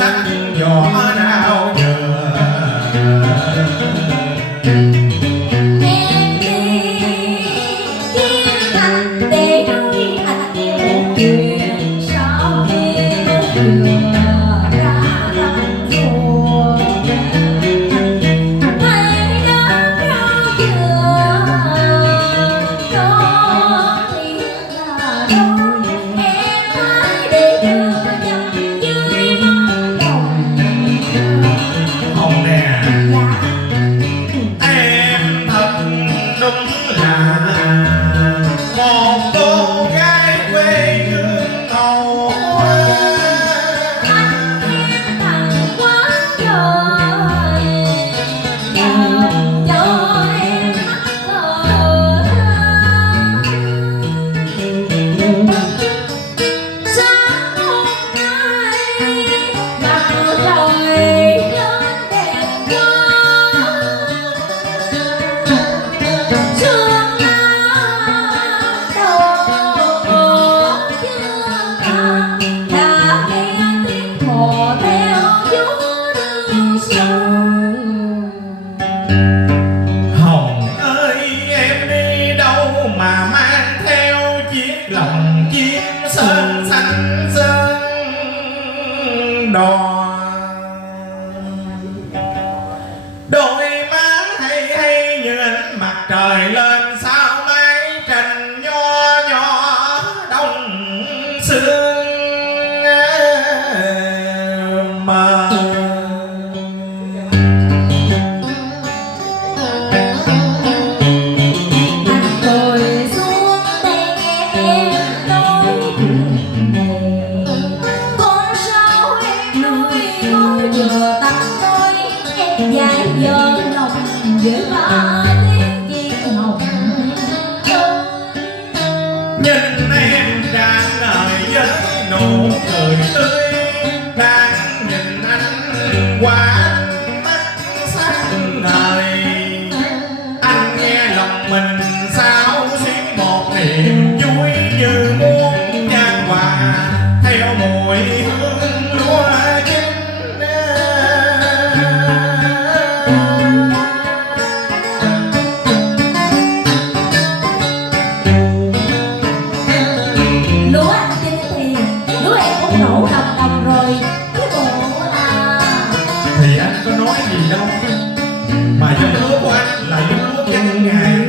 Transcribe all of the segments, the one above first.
สักหยอด Oh man. theo mùi hương lúa chín lúa trên thì lúa em cũng nổ đồng đồng rồi. Cái bộ là thì anh có nói gì đâu. Mà giống lúa của anh là giống lúa chân ngàn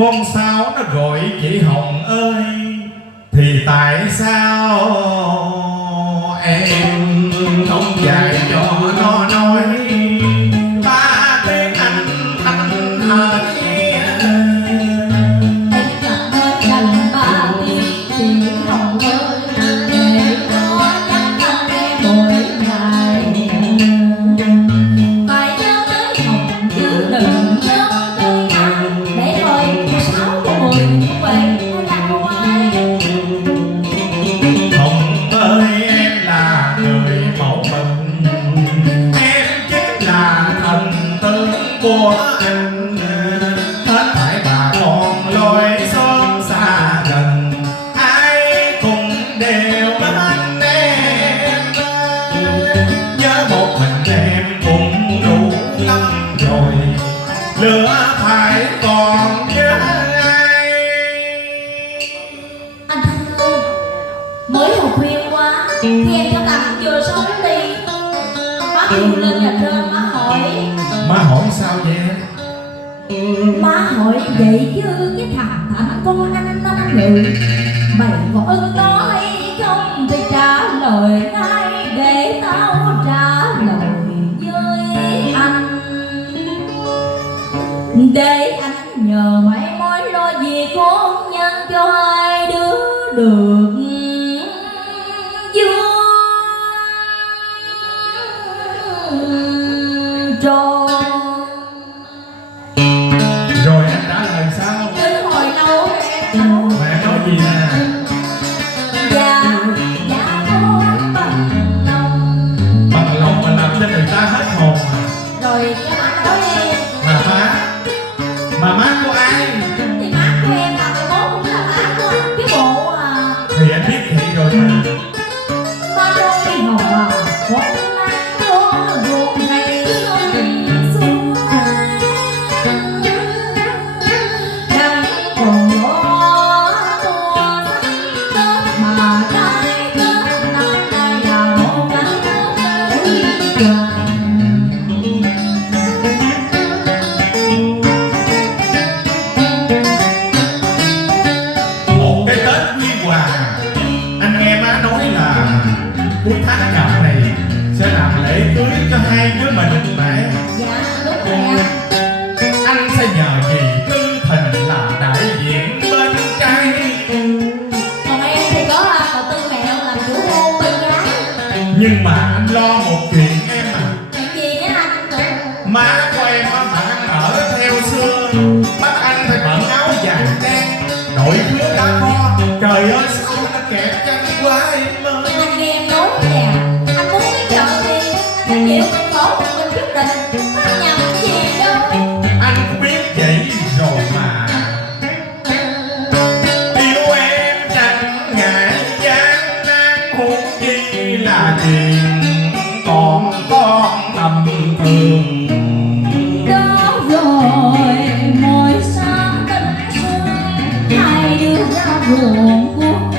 con sao nó gọi chị hồng ơi thì tại sao thì em cho tặng vừa sống đi. Má kêu lên nhà trên má hỏi. Má hỏi sao vậy? Má hỏi vậy chứ cái thằng thằng con anh nó ngự mày có ưng nó hay không thì trả lời ngay để tao tròn rồi anh trả lời sao? Đến hồi lâu rồi em đâu mẹ nói gì nè? Dạ, dạ con bằng lòng. Bằng lòng mà làm cho người ta hết hồn mà Rồi áo vàng đen đội khứa cá kho, trời ơi, sao nó kẹp chân quá em ơi Oh.